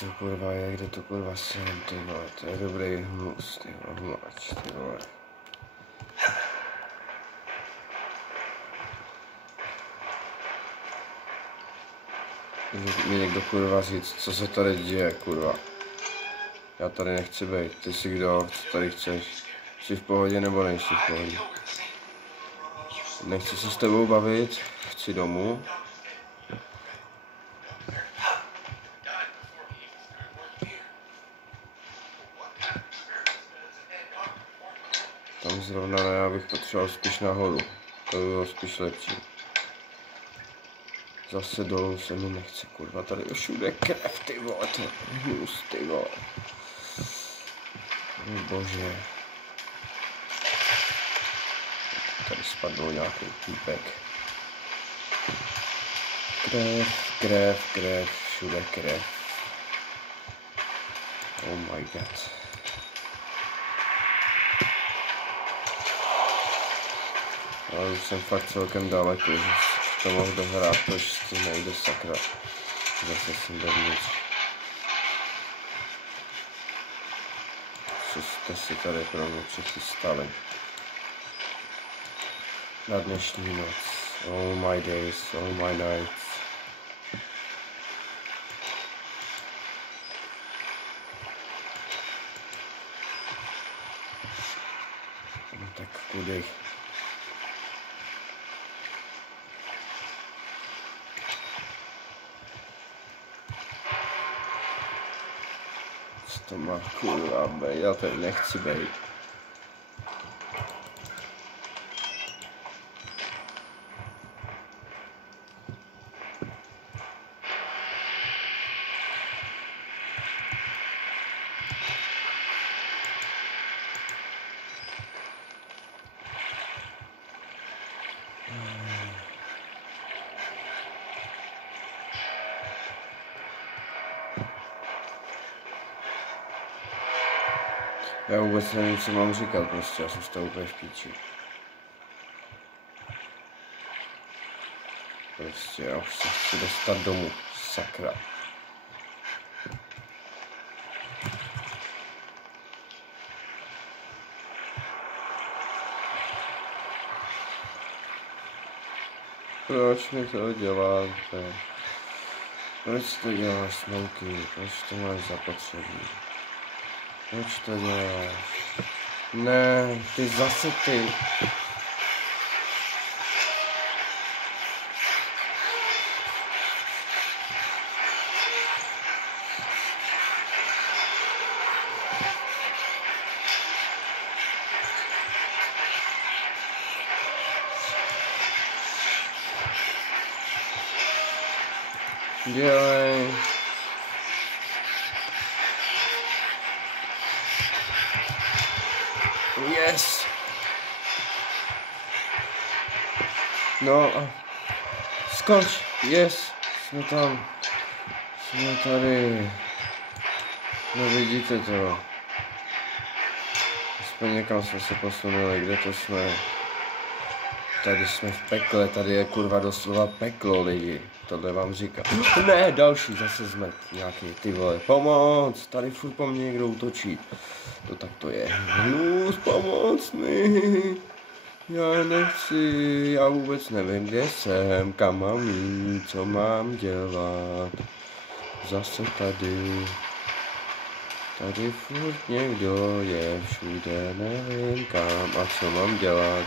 to kurva je, kde to kurva jsem, ty vole, to je dobrý hnus, ty vole, mlač, ty vole. Může mi někdo kurva říct, co se tady děje, kurva. Já tady nechci být, ty jsi kdo, co tady chceš? Jsi v pohodě nebo nejsi v pohodě? Nechci se s tebou bavit, chci domů. Tam zrovna ne, já bych potřeboval spíš nahoru, to by bylo spíš lepší. Zase dolů se mi nechce, kurva, tady je všude krev, ty vole, to je hnus, ty vole. Bože. Tady spadl nějaký týpek. Krev, krev, krev, všude krev. Oh my god. Ale už jsem fakt celkem daleko, že to mohl dohrát, tož to nejde, sakra. Zase jsem dovnitř. Co jste si tady pro mě přichystali? Na dnešní noc. All my days, all my nights. No tak kudy? Co to má kurva být? Já tady nechci být. Já vůbec nevím, co mám říkat, prostě, já jsem z toho úplně v píči. Prostě, já už se chci dostat domů, sakra. Proč mi to děláte? Proč to děláš, Smokey? Proč to máš zapotřebí? Proč to děláš? Ne, ty zase ty. Dělej. Yes. No a skoč, yes, jsme tam, jsme tady, no vidíte to, aspoň někam jsme se posunuli, kde to jsme, tady jsme v pekle, tady je kurva doslova peklo lidi, tohle vám říkám, ne, další zase zmet, nějaký ty vole, pomoc, tady furt po mně někdo útočí, to tak to je, hnus, pomoc mi. Já nechci, já vůbec nevím, kde jsem, kam mám jít, co mám dělat. Zase tady, tady furt někdo je, všude nevím kam a co mám dělat.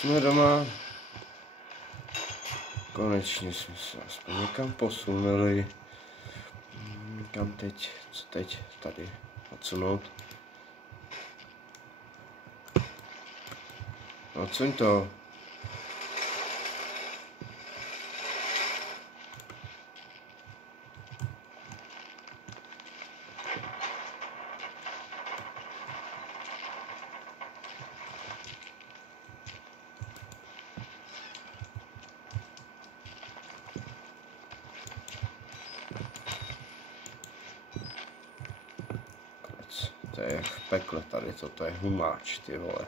Jsme doma. Konečně jsme se aspoň někam posunuli. Kam teď? Co teď? Tady. Odsunout. Odsuň to. To je v pekle tady, toto je humáč, ty vole.